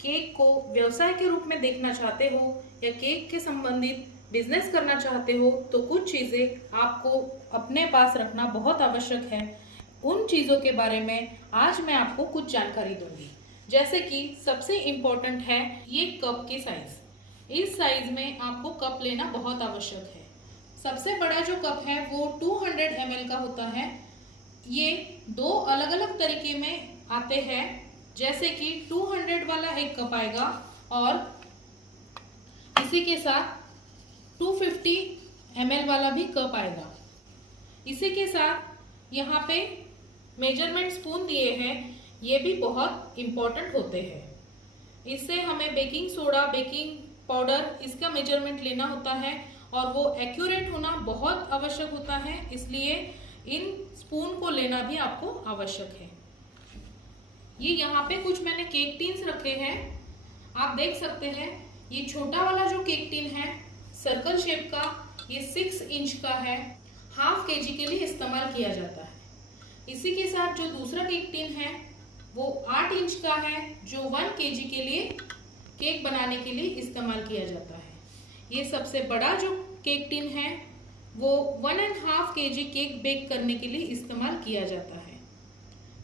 Cake को व्यवसाय के रूप में देखना चाहते हो या केक के संबंधित बिजनेस करना चाहते हो तो कुछ चीज़ें आपको अपने पास रखना बहुत आवश्यक है। उन चीज़ों के बारे में आज मैं आपको कुछ जानकारी दूंगी। जैसे कि सबसे इम्पोर्टेंट है ये कप की साइज। इस साइज में आपको कप लेना बहुत आवश्यक है। सबसे बड़ा जो कप है वो 200 ml का होता है। ये दो अलग अलग तरीके में आते हैं, जैसे कि 200 वाला एक कप आएगा और इसी के साथ 250 ml वाला भी कप आएगा। इसी के साथ यहाँ पे मेजरमेंट स्पून दिए हैं, ये भी बहुत इम्पोर्टेंट होते हैं। इससे हमें बेकिंग सोडा, बेकिंग पाउडर इसका मेजरमेंट लेना होता है और वो एक्यूरेट होना बहुत आवश्यक होता है, इसलिए इन स्पून को लेना भी आपको आवश्यक है। ये यहाँ पे कुछ मैंने केक टिन्स रखे हैं, आप देख सकते हैं। ये छोटा वाला जो केक टिन है सर्कल शेप का, ये 6 इंच का है, ½ kg के लिए इस्तेमाल किया जाता है। इसी के साथ जो दूसरा केक टिन है वो 8 इंच का है, जो 1 kg के लिए केक बनाने के लिए इस्तेमाल किया जाता है। ये सबसे बड़ा जो केक टिन है वो 1½ kg केक बेक करने के लिए इस्तेमाल किया जाता है।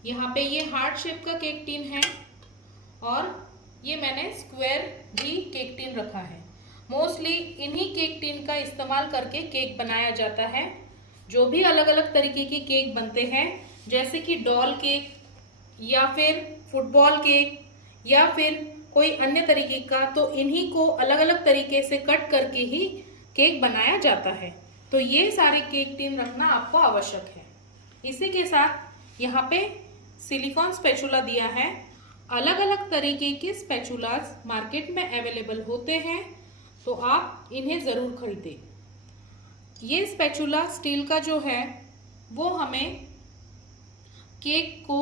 यहाँ पे ये हार्ट शेप का केक टिन है और ये मैंने स्क्वायर भी केक टिन रखा है। मोस्टली इन्हीं केक टिन का इस्तेमाल करके केक बनाया जाता है। जो भी अलग अलग तरीके के केक बनते हैं, जैसे कि डॉल केक या फिर फुटबॉल केक या फिर कोई अन्य तरीके का, तो इन्हीं को अलग अलग तरीके से कट करके ही केक बनाया जाता है। तो ये सारे केक टिन रखना आपको आवश्यक है। इसी के साथ यहाँ पे सिलिकॉन स्पैचुला दिया है। अलग अलग तरीके के स्पैचुलास मार्केट में अवेलेबल होते हैं, तो आप इन्हें ज़रूर खरीदें। ये स्पैचुला स्टील का जो है वो हमें केक को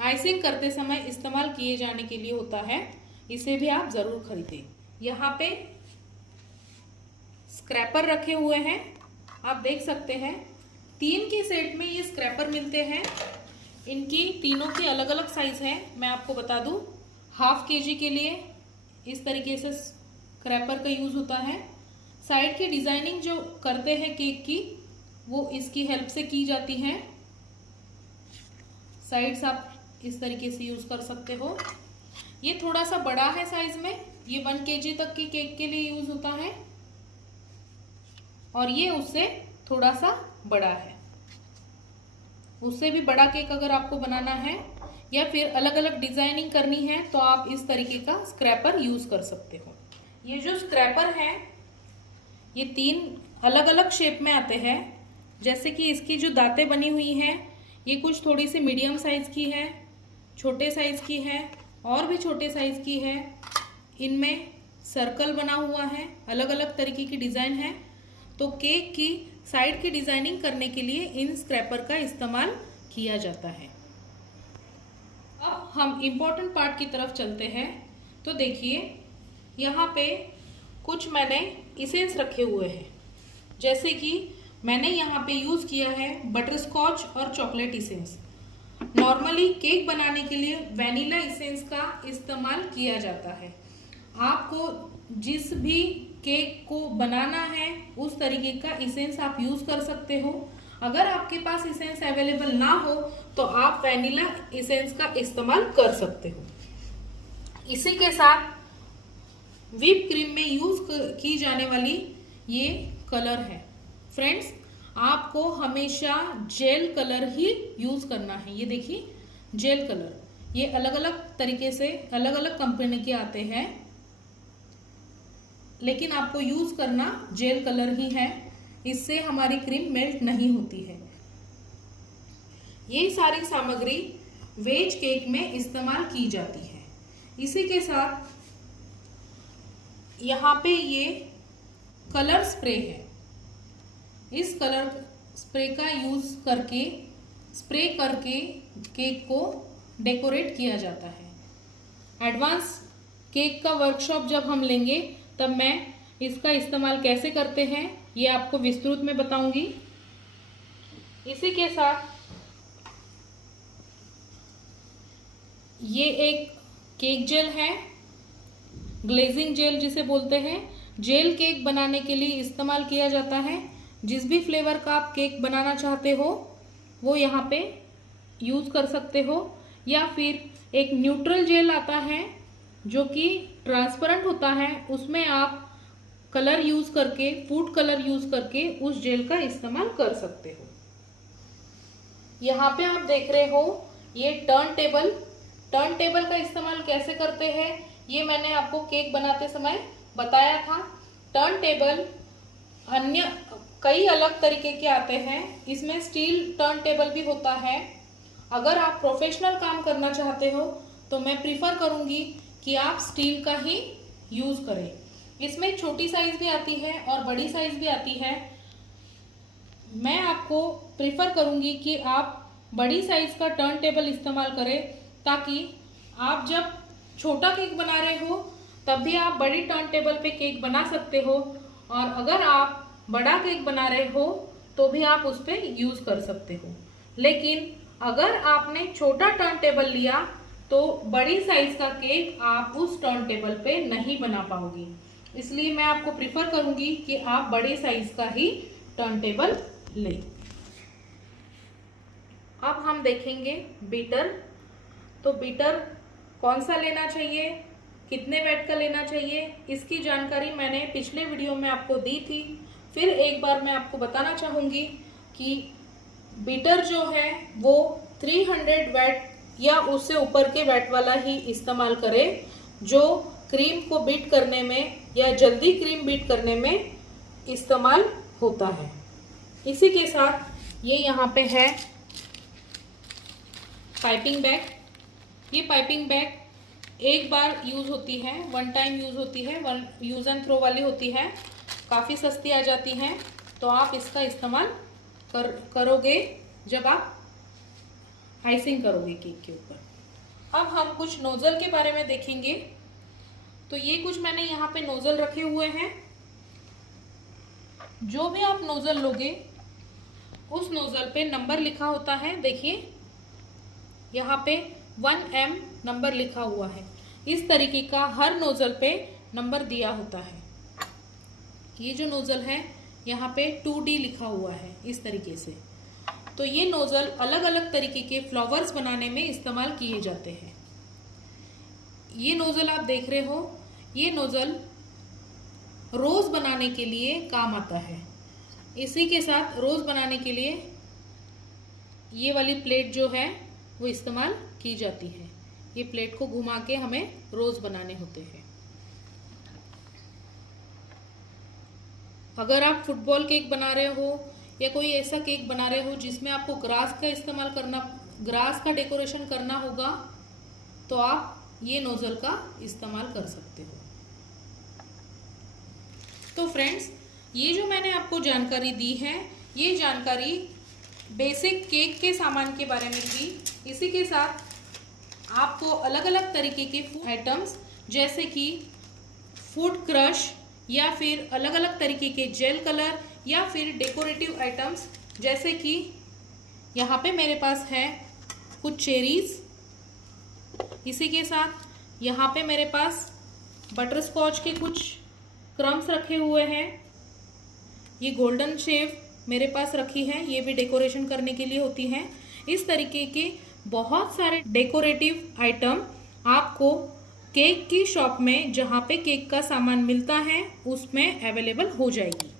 आइसिंग करते समय इस्तेमाल किए जाने के लिए होता है, इसे भी आप ज़रूर खरीदें। यहाँ पे स्क्रैपर रखे हुए हैं, आप देख सकते हैं। 3 के सेट में ये स्क्रैपर मिलते हैं। इनकी तीनों की अलग अलग साइज़ है। मैं आपको बता दूं, ½ kg के लिए इस तरीके से स्क्रैपर का यूज़ होता है। साइड की डिज़ाइनिंग जो करते हैं केक की, वो इसकी हेल्प से की जाती हैं। साइड्स आप इस तरीके से यूज़ कर सकते हो। ये थोड़ा सा बड़ा है साइज़ में, ये 1 kg तक की केक के लिए यूज़ होता है और ये उससे थोड़ा सा बड़ा है। उससे भी बड़ा केक अगर आपको बनाना है या फिर अलग अलग डिज़ाइनिंग करनी है तो आप इस तरीके का स्क्रैपर यूज़ कर सकते हो। ये जो स्क्रैपर है ये 3 अलग अलग शेप में आते हैं। जैसे कि इसकी जो दांतें बनी हुई हैं, ये कुछ थोड़ी सी मीडियम साइज़ की है, छोटे साइज़ की है और भी छोटे साइज़ की है। इनमें सर्कल बना हुआ है, अलग अलग तरीके की डिज़ाइन है। तो केक की साइड की डिज़ाइनिंग करने के लिए इन स्क्रैपर का इस्तेमाल किया जाता है। अब हम इम्पोर्टेंट पार्ट की तरफ चलते हैं। तो देखिए, यहाँ पे कुछ मैंने इसेंस रखे हुए हैं। जैसे कि मैंने यहाँ पे यूज़ किया है बटर स्कॉच और चॉकलेट इसेंस। नॉर्मली केक बनाने के लिए वैनिला इसेंस का इस्तेमाल किया जाता है। आपको जिस भी केक को बनाना है उस तरीके का इसेंस आप यूज़ कर सकते हो। अगर आपके पास इसेंस अवेलेबल ना हो तो आप वैनिला इसेंस का इस्तेमाल कर सकते हो। इसी के साथ व्हिप क्रीम में यूज़ की जाने वाली ये कलर है। फ्रेंड्स, आपको हमेशा जेल कलर ही यूज़ करना है। ये देखिए, जेल कलर, ये अलग अलग तरीके से अलग अलग कंपनी के आते हैं, लेकिन आपको यूज़ करना जेल कलर ही है। इससे हमारी क्रीम मेल्ट नहीं होती है। ये सारी सामग्री वेज केक में इस्तेमाल की जाती है। इसी के साथ यहाँ पे ये कलर स्प्रे है। इस कलर स्प्रे का यूज़ करके स्प्रे करके केक को डेकोरेट किया जाता है। एडवांस केक का वर्कशॉप जब हम लेंगे तब मैं इसका इस्तेमाल कैसे करते हैं ये आपको विस्तृत में बताऊंगी। इसी के साथ ये एक केक जेल है, ग्लेजिंग जेल जिसे बोलते हैं। जेल केक बनाने के लिए इस्तेमाल किया जाता है। जिस भी फ्लेवर का आप केक बनाना चाहते हो वो यहाँ पे यूज़ कर सकते हो। या फिर एक न्यूट्रल जेल आता है जो कि ट्रांसपेरेंट होता है, उसमें आप कलर यूज़ करके, फूड कलर यूज़ करके उस जेल का इस्तेमाल कर सकते हो। यहाँ पे आप देख रहे हो ये टर्न टेबल। टर्न टेबल का इस्तेमाल कैसे करते हैं ये मैंने आपको केक बनाते समय बताया था। टर्न टेबल अन्य कई अलग तरीके के आते हैं। इसमें स्टील टर्न टेबल भी होता है। अगर आप प्रोफेशनल काम करना चाहते हो तो मैं प्रीफर करूँगी कि आप स्टील का ही यूज़ करें। इसमें छोटी साइज़ भी आती है और बड़ी साइज़ भी आती है। मैं आपको प्रेफर करूंगी कि आप बड़ी साइज़ का टर्न टेबल इस्तेमाल करें, ताकि आप जब छोटा केक बना रहे हो तब भी आप बड़ी टर्न टेबल पे केक बना सकते हो, और अगर आप बड़ा केक बना रहे हो तो भी आप उस पर यूज़ कर सकते हो। लेकिन अगर आपने छोटा टर्न टेबल लिया तो बड़ी साइज़ का केक आप उस टर्न टेबल पे नहीं बना पाओगे। इसलिए मैं आपको प्रीफर करूंगी कि आप बड़े साइज़ का ही टर्न टेबल ले। अब हम देखेंगे बीटर। तो बीटर कौन सा लेना चाहिए, कितने वेट का लेना चाहिए, इसकी जानकारी मैंने पिछले वीडियो में आपको दी थी। फिर एक बार मैं आपको बताना चाहूँगी कि बीटर जो है वो 300 वेट या उससे ऊपर के वेट वाला ही इस्तेमाल करें, जो क्रीम को बीट करने में या जल्दी क्रीम बीट करने में इस्तेमाल होता है। इसी के साथ ये यहाँ पे है पाइपिंग बैग। ये पाइपिंग बैग एक बार यूज़ होती है, वन टाइम यूज़ होती है, वन यूज़ एंड थ्रो वाली होती है। काफ़ी सस्ती आ जाती हैं, तो आप इसका इस्तेमाल करोगे जब आप आइसिंग करोगे केक के ऊपर। अब हम कुछ नोज़ल के बारे में देखेंगे। तो ये कुछ मैंने यहाँ पे नोज़ल रखे हुए हैं। जो भी आप नोज़ल लोगे उस नोज़ल पे नंबर लिखा होता है। देखिए यहाँ पे 1M नंबर लिखा हुआ है। इस तरीके का हर नोज़ल पे नंबर दिया होता है। ये जो नोज़ल है यहाँ पे 2D लिखा हुआ है इस तरीके से। तो ये नोज़ल अलग अलग तरीके के फ्लावर्स बनाने में इस्तेमाल किए जाते हैं। ये नोज़ल आप देख रहे हो, ये नोज़ल रोज़ बनाने के लिए काम आता है। इसी के साथ रोज़ बनाने के लिए ये वाली प्लेट जो है वो इस्तेमाल की जाती है। ये प्लेट को घुमा के हमें रोज़ बनाने होते हैं। अगर आप फुटबॉल केक बना रहे हो या कोई ऐसा केक बना रहे हो जिसमें आपको ग्रास का इस्तेमाल करना, ग्रास का डेकोरेशन करना होगा, तो आप ये नोज़ल का इस्तेमाल कर सकते हो। तो फ्रेंड्स, ये जो मैंने आपको जानकारी दी है, ये जानकारी बेसिक केक के सामान के बारे में थी। इसी के साथ आपको अलग अलग तरीके के फूड आइटम्स जैसे कि फूड क्रश या फिर अलग अलग तरीके के जेल कलर या फिर डेकोरेटिव आइटम्स, जैसे कि यहाँ पे मेरे पास है कुछ चेरीज़। इसी के साथ यहाँ पे मेरे पास बटर स्कॉच के कुछ क्रम्स रखे हुए हैं। ये गोल्डन शेव मेरे पास रखी है, ये भी डेकोरेशन करने के लिए होती हैं। इस तरीके के बहुत सारे डेकोरेटिव आइटम आपको केक की शॉप में, जहाँ पे केक का सामान मिलता है, उसमें अवेलेबल हो जाएगी।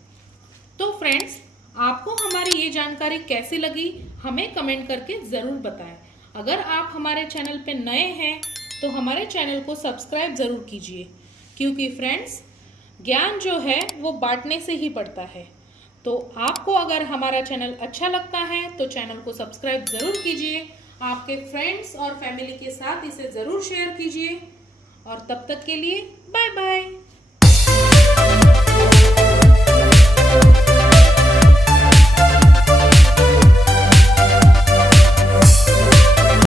तो फ्रेंड्स, आपको हमारी ये जानकारी कैसी लगी हमें कमेंट करके ज़रूर बताएं। अगर आप हमारे चैनल पे नए हैं तो हमारे चैनल को सब्सक्राइब ज़रूर कीजिए, क्योंकि फ्रेंड्स, ज्ञान जो है वो बांटने से ही बढ़ता है। तो आपको अगर हमारा चैनल अच्छा लगता है तो चैनल को सब्सक्राइब ज़रूर कीजिए, आपके फ्रेंड्स और फैमिली के साथ इसे ज़रूर शेयर कीजिए। और तब तक के लिए बाय बाय।